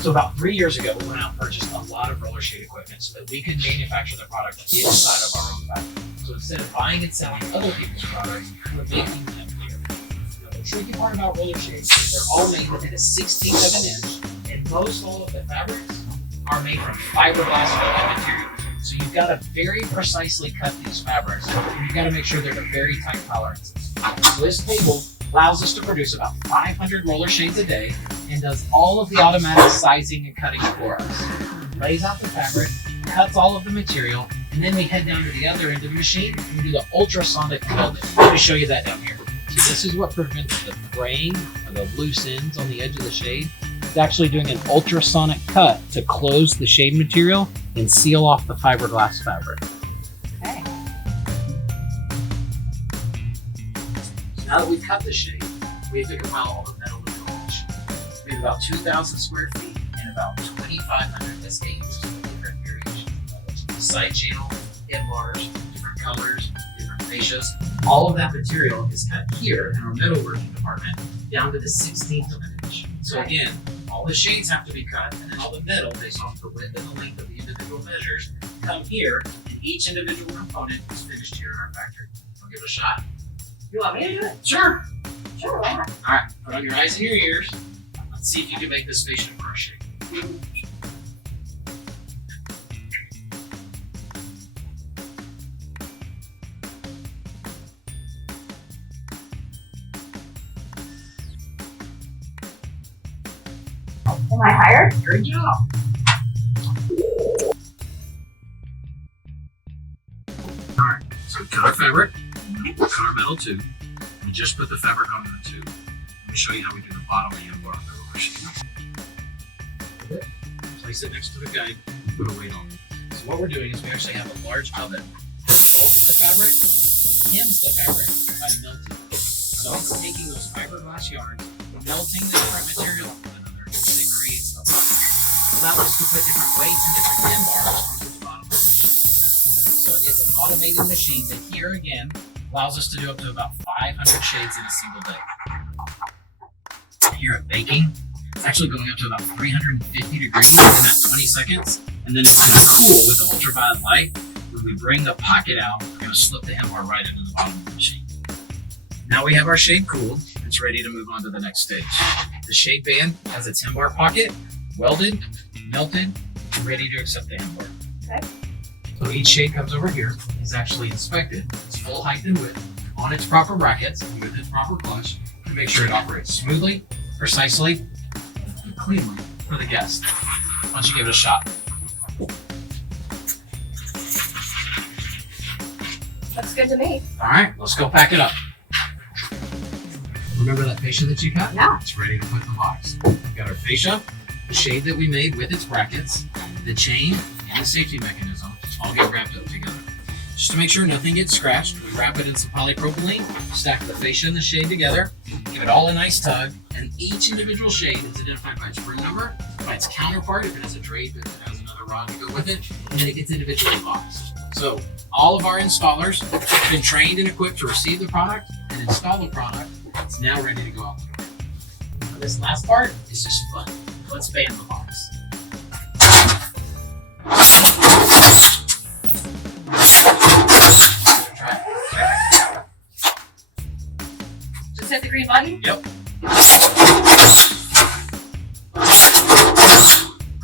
So about 3 years ago, we went out and purchased a lot of roller shade equipment so that we could manufacture the product inside of our own factory. So instead of buying and selling other people's products, we're making them here. Now, the tricky part about roller shades is they're all made within a 16th of an inch, and most all of the fabrics are made from fiberglass velvet material. So you've got to very precisely cut these fabrics, and you've got to make sure they're at very tight tolerances. So this table allows us to produce about 500 roller shades a day and does all of the automatic sizing and cutting for us. Lays out the fabric, cuts all of the material, and then we head down to the other end of the machine and we do the ultrasonic welding. Let me show you that down here. So this is what prevents the fraying or the loose ends on the edge of the shade. It's actually doing an ultrasonic cut to close the shade material and seal off the fiberglass fabric. Okay. So now that we've cut the shade, we have to compile all the metal to the machine. We have about 2,000 square feet and about 2,500 SKUs of different variations of metals. The side channel, end bars, different colors, different fascias. All of that material is cut here in our metalworking department down to the 16th of an inch. So again, all the shades have to be cut, and then all the metal, based off the width and the length of the individual measures, come here, and each individual component is finished here in our factory. I'll give it a shot. You want me to do it? Sure. Sure, why not? All right, put on your eyes and your ears. Let's see if you can make this fascia for a shade. Am I hired? Great job. All right, so cut our fabric, cut our metal tube. We just put the fabric onto the tube. Let me show you how we do the bottom end bar of the roller sheet. Place it next to the guide, put a weight on it. So what we're doing is we actually have a large oven that molds the fabric, hems the fabric by melting. So it's taking those fiberglass yarns, melting the different material on one another, and it creates a bottom. Allows us to put different weights and different end bars onto the bottom of the machine. So it's an automated machine that here again allows us to do up to about 500 shades in a single day. Here at baking, it's actually going up to about 350 degrees in that 20 seconds, and then it's going to cool with the ultraviolet light. When we bring the pocket out, we're going to slip the hem bar right into the bottom of the machine. Now we have our shade cooled. It's ready to move on to the next stage. The shade band has its hem bar pocket, welded, melted, and ready to accept the hem bar. Okay. So each shade comes over here, is actually inspected, its full height and width, on its proper brackets, and with its proper clutch, to make sure it operates smoothly, precisely, and cleanly for the guest. Why don't you give it a shot? Looks good to me. All right, let's go pack it up. Remember that fascia that you cut? Yeah. It's ready to put in the box. We've got our fascia, the shade that we made with its brackets, the chain, and the safety mechanism all get wrapped up together. Just to make sure nothing gets scratched, we wrap it in some polypropylene, stack the fascia and the shade together, give it all a nice tug, and each individual shade is identified by its room number, by its counterpart if it has a drape, if it has another rod to go with it, and then it gets individually boxed. So all of our installers have been trained and equipped to receive the product and install the product. It's now ready to go out the door. Now, this last part is just fun. Let's band the box. Just hit the green button? Yep.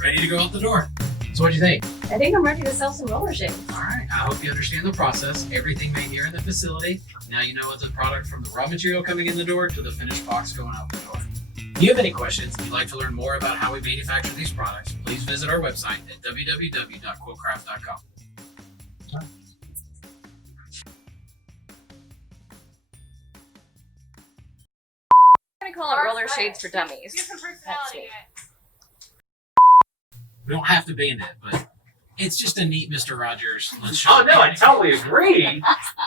Ready to go out the door. So what'd you think? I think I'm ready to sell some roller shades. All right, I hope you understand the process. Everything made here in the facility. Now you know it's a product from the raw material coming in the door to the finished box going out the door. If you have any questions, if you'd like to learn more about how we manufacture these products, please visit our website at www.quiltcraft.com. I'm gonna call it roller shades for dummies. Get some That's personality me. in it. We don't have to band it, but it's just a neat Mr. Rogers. Let's show Oh no, I totally agree.